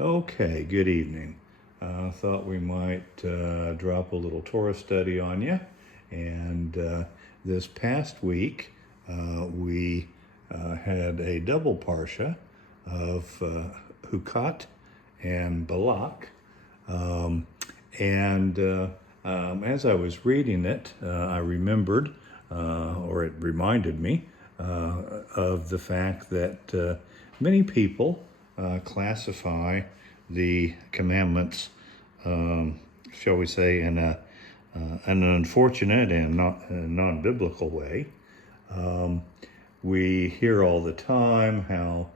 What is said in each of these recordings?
Okay, good evening. Thought we might drop a little Torah study on you. And this past week, we had a double Parsha of Hukkat and Balak. And as I was reading it, I remembered, or it reminded me, of the fact that many people classify the commandments, shall we say, in an unfortunate and not non-biblical way. We hear all the time how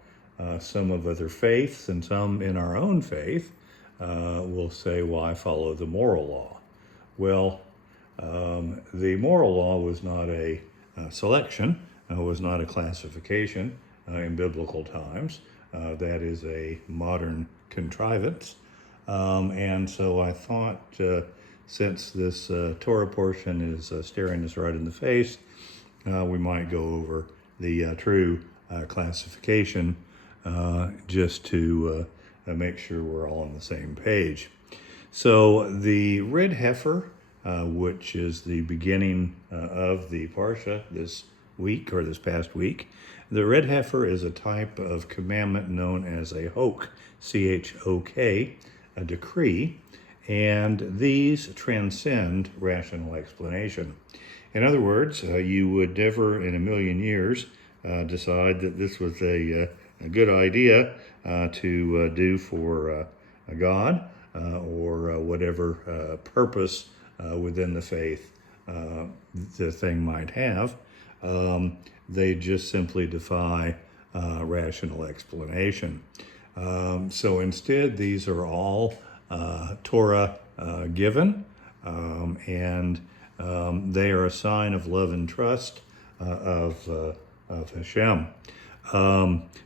some of other faiths and some in our own faith will say, well, I follow the moral law. Well, the moral law was not a selection, was not a classification in biblical times. That is a modern contrivance. And so I thought, since this Torah portion is staring us right in the face, we might go over the true classification just to make sure we're all on the same page. So the red heifer, which is the beginning of the Parsha this week or this past week, the red heifer is a type of commandment known as a hok, C-H-O-K, a decree, and these transcend rational explanation. In other words, you would never in a million years decide that this was a good idea to do for God or whatever purpose within the faith the thing might have. They just simply defy rational explanation. So instead, these are all Torah given, and they are a sign of love and trust of Hashem.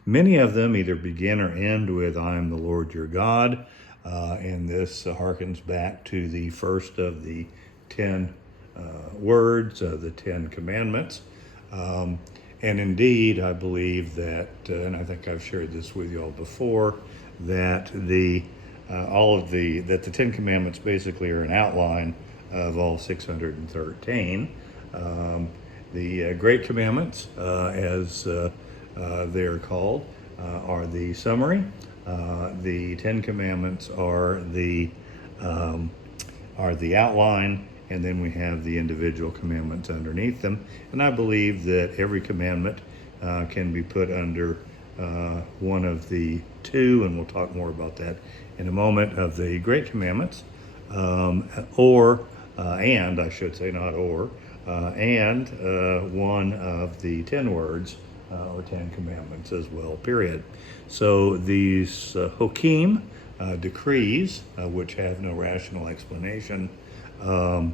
Many of them either begin or end with "I am the Lord your God," and this harkens back to the first of the 10 words, the 10 commandments. And indeed, I believe that, and I think I've shared this with you all before, that the 10 commandments basically are an outline of all 613. The Great Commandments, as they're called, are the summary. The 10 Commandments are the outline, and then we have the individual commandments underneath them. And I believe that every commandment can be put under one of the two, and we'll talk more about that in a moment, of the Great Commandments, and I should say not or, and one of the 10 words or 10 commandments as well, period. So these hokim, decrees, which have no rational explanation, are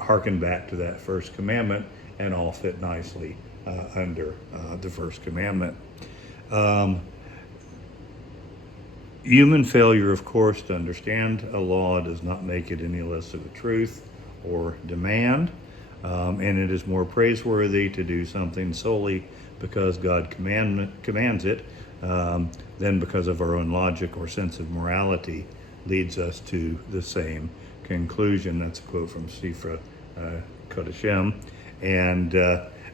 harken back to that first commandment and all fit nicely under the first commandment. Human failure, of course, to understand a law does not make it any less of a truth or demand, and it is more praiseworthy to do something solely because God commands it than because of our own logic or sense of morality leads us to the same conclusion. That's a quote from Sifra Kodashim. And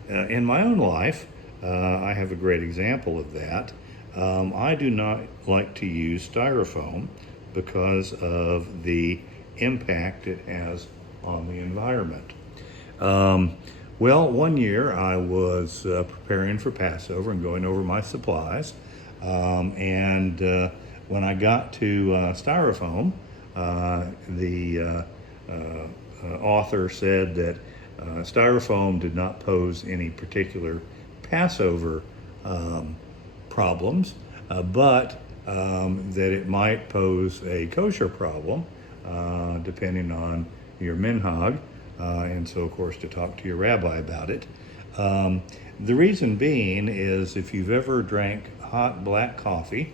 in my own life, I have a great example of that. I do not like to use styrofoam because of the impact it has on the environment. Well, one year I was preparing for Passover and going over my supplies, and when I got to styrofoam, the author said that styrofoam did not pose any particular Passover problems, but that it might pose a kosher problem depending on your minhag, and so of course to talk to your rabbi about it. The reason being is if you've ever drank hot black coffee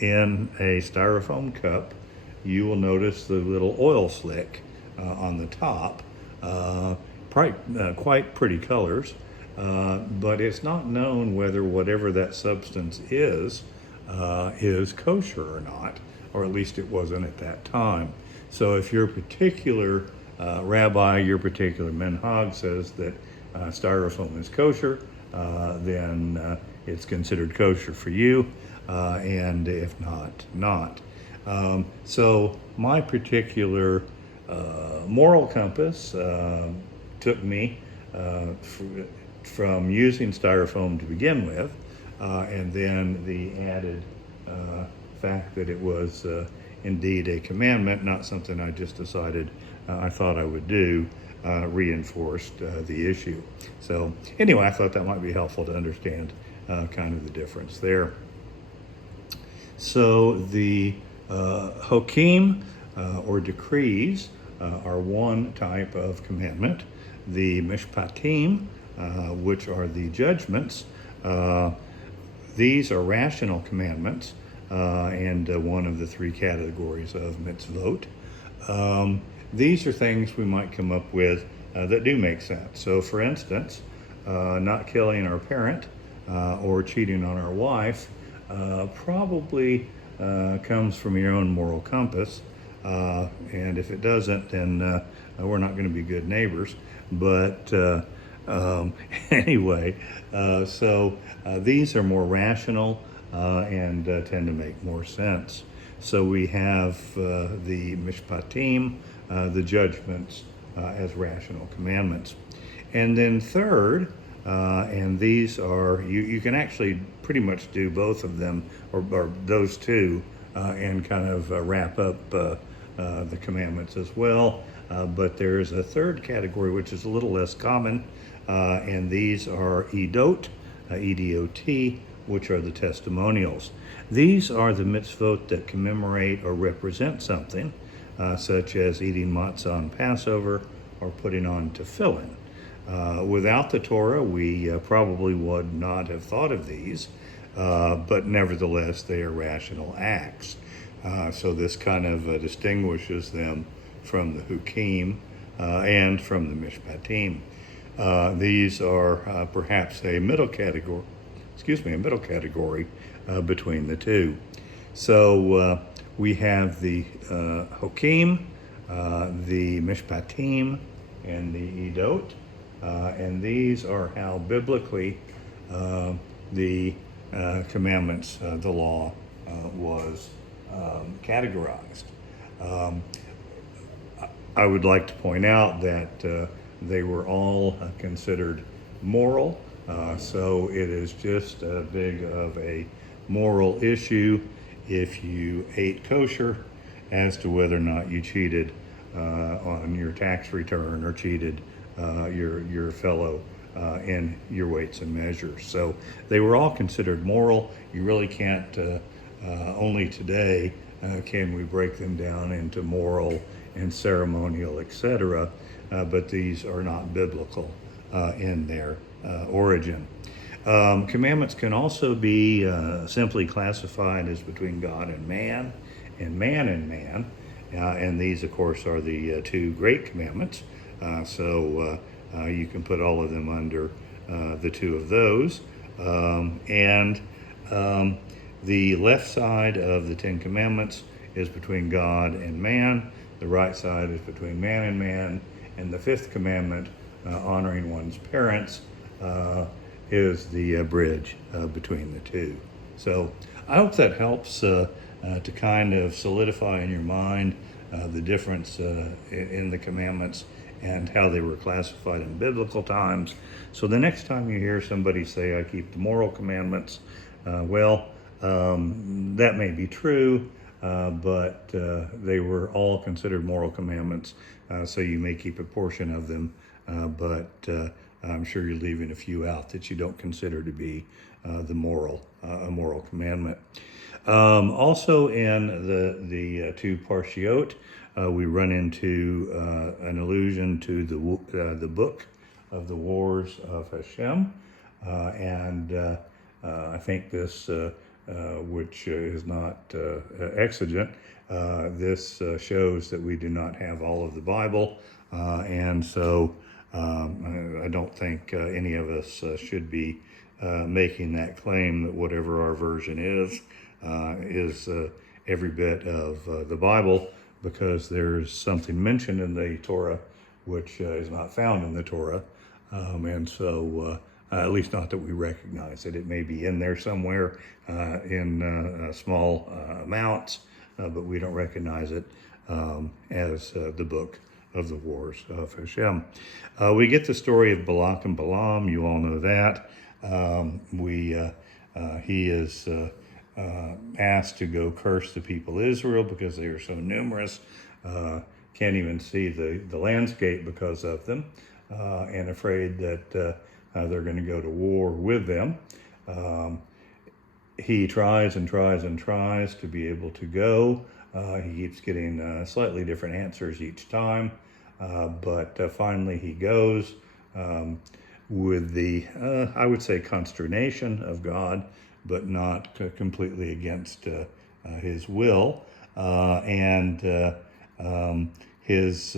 in a styrofoam cup, you will notice the little oil slick on the top, quite pretty colors. but it's not known whether whatever that substance is kosher or not, or at least it wasn't at that time. So if your particular rabbi, your particular minhag says that styrofoam is kosher, then it's considered kosher for you, and if not, not. So my particular moral compass took me from using styrofoam to begin with, and then the added fact that it was indeed a commandment, not something I just decided I thought I would do, reinforced the issue. So anyway, I thought that might be helpful to understand kind of the difference there. So the Hokim, or decrees, are one type of commandment. The Mishpatim, which are the judgments, these are rational commandments, and one of the three categories of mitzvot. These are things we might come up with that do make sense. So for instance, not killing our parent or cheating on our wife probably comes from your own moral compass, and if it doesn't, then we're not going to be good neighbors. But anyway, so these are more rational and tend to make more sense. So we have the mishpatim, the judgments, as rational commandments. And then third, and these are, you can actually pretty much do both of them, or those two, and kind of wrap up the commandments as well. But there's a third category which is a little less common, and these are edot, E-D-O-T, which are the testimonials. These are the mitzvot that commemorate or represent something, such as eating matzah on Passover or putting on tefillin. Without the Torah, we probably would not have thought of these, but nevertheless, they are rational acts. So this kind of distinguishes them from the Hukim and from the Mishpatim. These are perhaps a middle category between the two. So we have the Hokim, the Mishpatim, and the Edot, and these are how biblically the commandments, the law, was categorized. I would like to point out that they were all considered moral, so it is just as big of a moral issue if you ate kosher as to whether or not you cheated on your tax return or cheated your fellow in your weights and measures. So they were all considered moral. You really can't, only today can we break them down into moral and ceremonial, etc., but these are not biblical in their origin. Commandments can also be simply classified as between God and man, and man and man, and these, of course, are the two great commandments. So you can put all of them under the two of those. And the left side of the Ten Commandments is between God and man. The right side is between man and man. And the fifth commandment, honoring one's parents, is the bridge between the two. So I hope that helps to kind of solidify in your mind the difference in the commandments and how they were classified in biblical times. So the next time you hear somebody say, I keep the moral commandments, that may be true, but they were all considered moral commandments, so you may keep a portion of them, but I'm sure you're leaving a few out that you don't consider to be a moral commandment. Also in the two Parshiot, we run into an allusion to the book of the wars of Hashem, and I think this, which is not exigent, this shows that we do not have all of the Bible, and so I don't think any of us should be making that claim that whatever our version is every bit of the Bible, because there's something mentioned in the Torah which is not found in the Torah. And so, at least not that we recognize it. It may be in there somewhere in small amounts, but we don't recognize it as the book of the wars of Hashem. We get the story of Balak and Balaam. You all know that. He is asked to go curse the people of Israel because they are so numerous. Can't even see the landscape because of them, and afraid that they're going to go to war with them. He tries and tries and tries to be able to go. He keeps getting slightly different answers each time, but finally he goes with the, I would say, consternation of God, but not completely against his will. His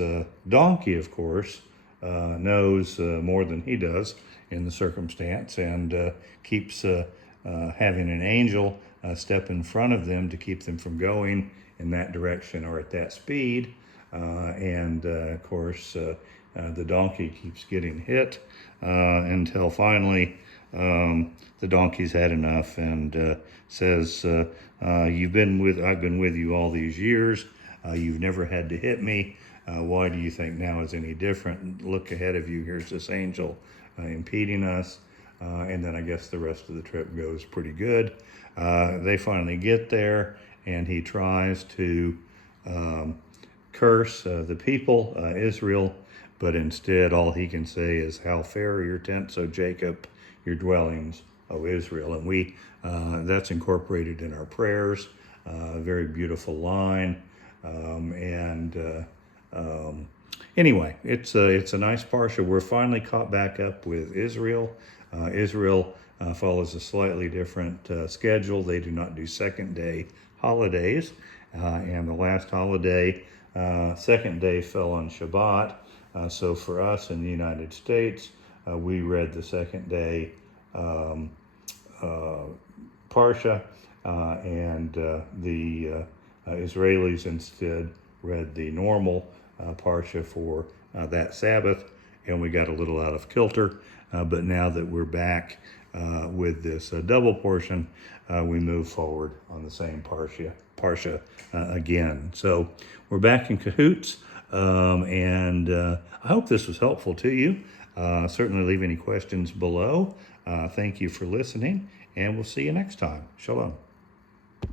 donkey, of course, knows more than he does in the circumstance, and keeps having an angel step in front of them to keep them from going in that direction or at that speed. Of course, the donkey keeps getting hit until finally the donkey's had enough and says, I've been with you all these years. You've never had to hit me. Why do you think now is any different? Look ahead of you. Here's this angel impeding us. And then I guess the rest of the trip goes pretty good. They finally get there, and he tries to curse the people, Israel, but instead all he can say is, how fair are your tents, O Jacob, your dwellings, O Israel. And that's incorporated in our prayers. Very beautiful line. Anyway, it's a nice parsha. We're finally caught back up with Israel. Israel follows a slightly different schedule. They do not do second day holidays, and the last holiday, second day, fell on Shabbat. So for us in the United States, we read the second day parsha, and the Israelis instead read the normal parsha for that Sabbath, and we got a little out of kilter. But now that we're back with this double portion, we move forward on the same parsha again. So we're back in cahoots, and I hope this was helpful to you. Certainly leave any questions below. Thank you for listening, and we'll see you next time. Shalom.